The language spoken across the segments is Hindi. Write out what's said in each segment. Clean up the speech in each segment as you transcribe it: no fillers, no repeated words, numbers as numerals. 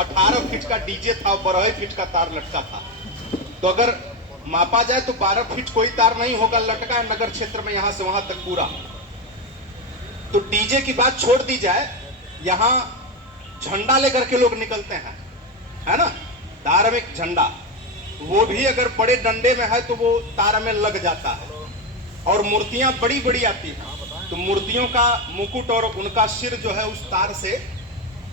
18 फीट का डीजे था, 12 फीट का तार लटका था। तो अगर मापा जाए तो 12 फीट कोई तार नहीं होगा, लटका है नगर क्षेत्र में यहां से वहां तक पूरा। तो डीजे की बात छोड़ दी जाए, यहां झंडा लेकर के लोग निकलते हैं, है ना, धार्मिक झंडा, वो भी अगर बड़े डंडे में है तो वो तार में लग जाता है। और मूर्तियां बड़ी बड़ी आती हैं, तो मूर्तियों का मुकुट और उनका सिर जो है उस तार से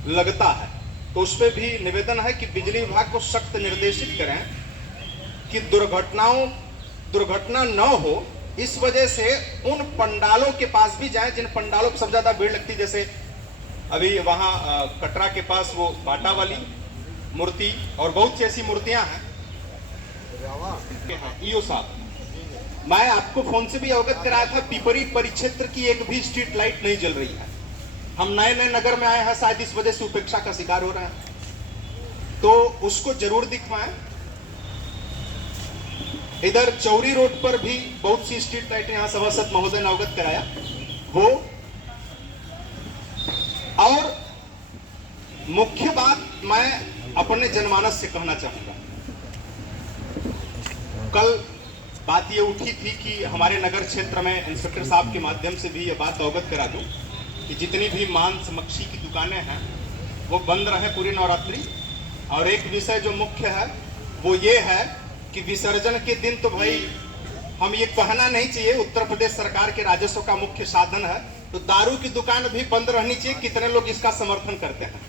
लगता है। तो उस पर भी निवेदन है कि बिजली विभाग को सख्त निर्देशित करें कि दुर्घटना न हो। इस वजह से उन पंडालों के पास भी जाएं जिन पंडालों पर सबसे ज्यादा भीड़ लगती है, जैसे अभी वहां कटरा के पास वो बाटा वाली मूर्ति और बहुत सी ऐसी मूर्तियां हैं। ईओ साहब, मैं आपको फोन से भी अवगत कराया था, पिपरी परिक्षेत्र की एक भी स्ट्रीट लाइट नहीं जल रही है। हम नए नए नगर में आए हैं, शायद इस वजह से उपेक्षा का शिकार हो रहे हैं, तो उसको जरूर दिखवाएं। इधर चौरी रोड पर भी बहुत सी स्ट्रीट लाइट यहां सभासद महोदय ने अवगत कराया वो। और मुख्य बात मैं अपने जनमानस से कहना चाहूंगा, कल बात ये उठी थी कि हमारे नगर क्षेत्र में इंस्पेक्टर साहब के माध्यम से भी ये बात अवगत करा दूं कि जितनी भी मांस मच्छी की दुकानें हैं वो बंद रहे पूरी नवरात्रि। और एक विषय जो मुख्य है वो ये है कि विसर्जन के दिन तो भाई हम ये कहना नहीं चाहिए, उत्तर प्रदेश सरकार के राजस्व का मुख्य साधन है, तो दारू की दुकान भी बंद रहनी चाहिए। कितने लोग इसका समर्थन करते हैं?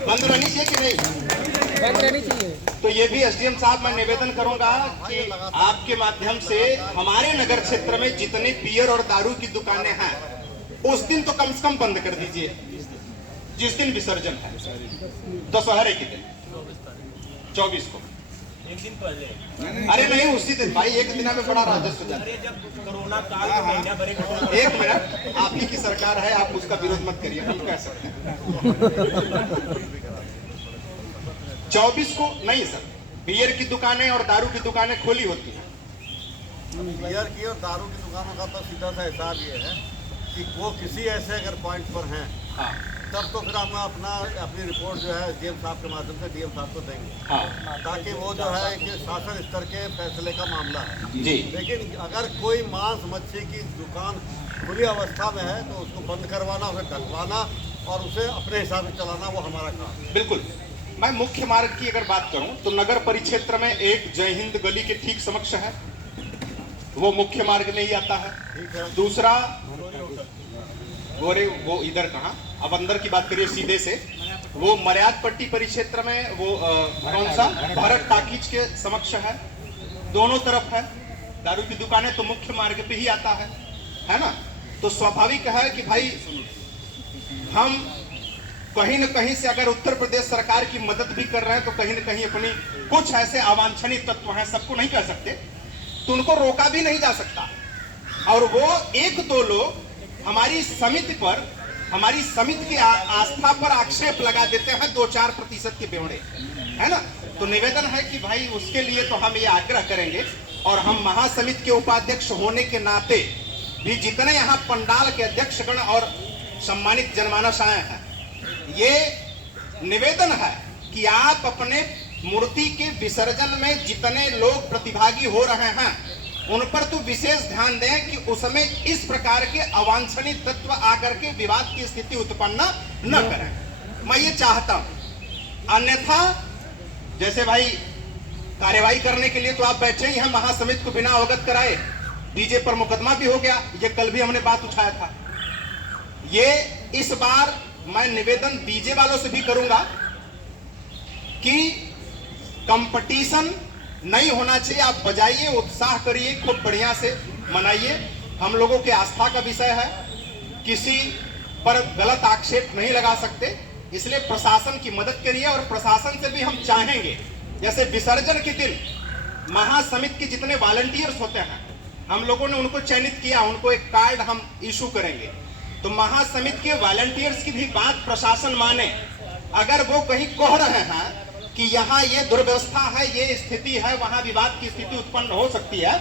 बंद रहनी चाहिए कि नहीं? बंद रहनी चाहिए। तो ये भी एसडीएम साहब मैं निवेदन करूंगा कि आपके माध्यम से हमारे नगर क्षेत्र में जितने बियर और दारू की दुकानें हैं उस दिन तो कम से कम बंद कर दीजिए, जिस दिन विसर्जन है, दशहरे के दिन 24 को, एक दिन पहले। अरे नहीं उसी दिन भाई, एक दिन में बड़ा राजस्व जाता है। जब कोरोना काल में महीना भर एक मिनट, आप ही की सरकार है, आप उसका विरोध मत करिए, हम कह सकते हैं 24 को नहीं सर, बियर की दुकानें और दारू की दुकानें खोली होती हैं। बियर की और दारू की दुकानों का तो सीधा सा हिसाब ये है कि वो किसी ऐसे अगर पॉइंट पर हैं, हाँ, तब तो फिर हम अपनी रिपोर्ट जो है डीएम साहब के माध्यम से डीएम साहब को देंगे, हाँ, ताकि वो जो है कि शासन स्तर के फैसले का मामला है जी। लेकिन अगर कोई मांस मच्छी की दुकान खुली अवस्था में है तो उसको बंद करवाना, उसे ढकवाना और उसे अपने हिसाब से चलाना वो हमारा काम है। बिल्कुल। मैं मुख्य मार्ग की अगर बात करूं तो नगर परिक्षेत्र में एक जय हिंद गली के ठीक समक्ष है, वो मुख्य मार्ग में ही आता है। दूसरा वो इधर कहाँ, अब अंदर की बात करिए सीधे से, वो मर्याद पट्टी परिक्षेत्र में वो कौन सा भारत टाकीज के समक्ष है, दोनों तरफ है दारू की दुकानें, तो मुख्य मार्ग पे ही आता है ना। तो स्वाभाविक है कि भाई हम कहीं न कहीं से अगर उत्तर प्रदेश सरकार की मदद भी कर रहे हैं तो कहीं न कहीं अपनी कुछ ऐसे अवांछनीय तत्व हैं, सबको नहीं कह सकते, तो उनको रोका भी नहीं जा सकता। और वो एक दो लोग हमारी समिति पर, हमारी समिति की आस्था पर आक्षेप लगा देते हैं 2-4% के बेवड़े, है ना। तो निवेदन है कि भाई उसके लिए तो हम ये आग्रह करेंगे, और हम महासमिति के उपाध्यक्ष होने के नाते भी जितने यहाँ पंडाल के अध्यक्षगण और सम्मानित जनमानस आए हैं, ये निवेदन है कि आप अपने मूर्ति के विसर्जन में जितने लोग प्रतिभागी हो रहे हैं उन पर तो विशेष ध्यान दें कि उसमें इस प्रकार के अवांछनीय तत्व आकर के विवाद की स्थिति उत्पन्न न करें, मैं ये चाहता हूं। अन्यथा जैसे भाई कार्यवाही करने के लिए तो आप बैठे ही हैं, महासमिति को बिना अवगत कराए डीजे पर मुकदमा भी हो गया, ये कल भी हमने बात उठाया था। ये इस बार मैं निवेदन डीजे वालों से भी करूंगा कि कंपटीशन नहीं होना चाहिए, आप बजाइए, उत्साह करिए, खूब बढ़िया से मनाइए। हम लोगों के आस्था का विषय है, किसी पर गलत आक्षेप नहीं लगा सकते, इसलिए प्रशासन की मदद करिए। और प्रशासन से भी हम चाहेंगे, जैसे विसर्जन के दिन महासमिति के जितने वॉलंटियर्स होते हैं, हम लोगों ने उनको चयनित किया, उनको एक कार्ड हम इशू करेंगे, तो महासमिति के वॉलंटियर्स की भी बात प्रशासन माने। अगर वो कहीं कह रहे हैं कि यहाँ ये दुर्व्यवस्था है, ये स्थिति है, वहां विवाद की स्थिति उत्पन्न हो सकती है,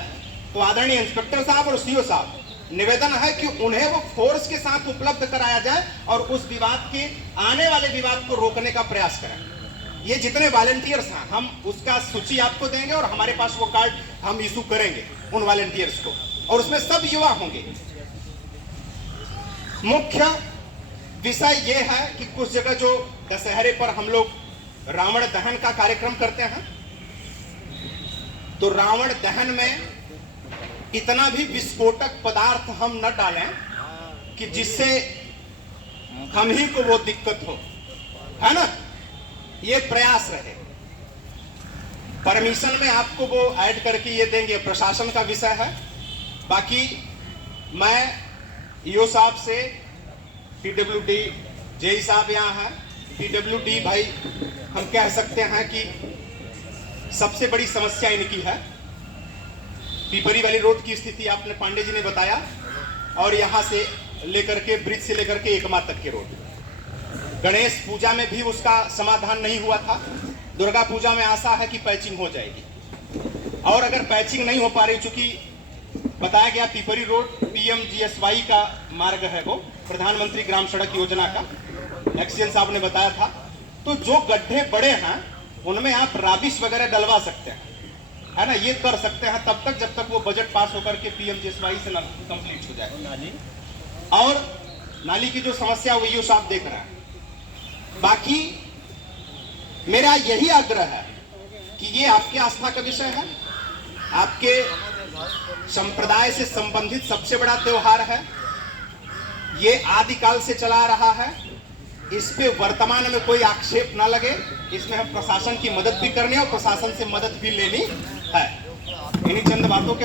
तो आदरणीय इंस्पेक्टर साहब और सीओ साहब निवेदन है कि उन्हें वो फोर्स के साथ उपलब्ध कराया जाए और उस विवाद के आने वाले विवाद को रोकने का प्रयास करें। ये जितने वॉलंटियर्स हैं हम उसका सूची आपको देंगे और हमारे पास वो कार्ड हम इशू करेंगे उन वॉलंटियर्स को, और उसमें सब युवा होंगे। मुख्य विषय ये है कि कुछ जगह जो दशहरे पर हम लोग रावण दहन का कार्यक्रम करते हैं, तो रावण दहन में इतना भी विस्फोटक पदार्थ हम न डालें कि जिससे हम ही को वो दिक्कत हो, है ना। ये प्रयास रहे। परमिशन में आपको वो ऐड करके ये देंगे, प्रशासन का विषय है। बाकी मैं ईओ साहब से, पीडब्ल्यूडी जेई साहब यहाँ है, पीडब्ल्यूडी भाई हम कह सकते हैं कि सबसे बड़ी समस्या इनकी है। पिपरी वाली रोड की स्थिति आपने पांडे जी ने बताया, और यहाँ से लेकर के ब्रिज से लेकर के एकमा तक के रोड। गणेश पूजा में भी उसका समाधान नहीं हुआ था। दुर्गा पूजा में आशा है कि पैचिंग हो जाएगी, और अगर पैचिंग नहीं हो पा रही, चूंकि बताया गया पिपरी रोड PMGSY का मार्ग है, वो प्रधानमंत्री ग्राम सड़क योजना का एक्सीएन साहब ने बताया था, तो जो गड्ढे बड़े हैं उनमें आप राबिश वगैरह डलवा सकते हैं, है ना। ये कर सकते हैं तब तक जब तक वो बजट पास होकर के PMGSY से कंप्लीट हो जाए। नाली और नाली की जो समस्या वो ईओ साहब देख रहे हैं। बाकी मेरा यही आग्रह है कि ये आपके आस्था का विषय है, आपके संप्रदाय से संबंधित सबसे बड़ा त्योहार है, ये आदिकाल से चला आ रहा है। इस पे वर्तमान में कोई आक्षेप ना लगे, इसमें हम प्रशासन की मदद भी करनी है और प्रशासन से मदद भी लेनी है। इन्हीं चंद बातों के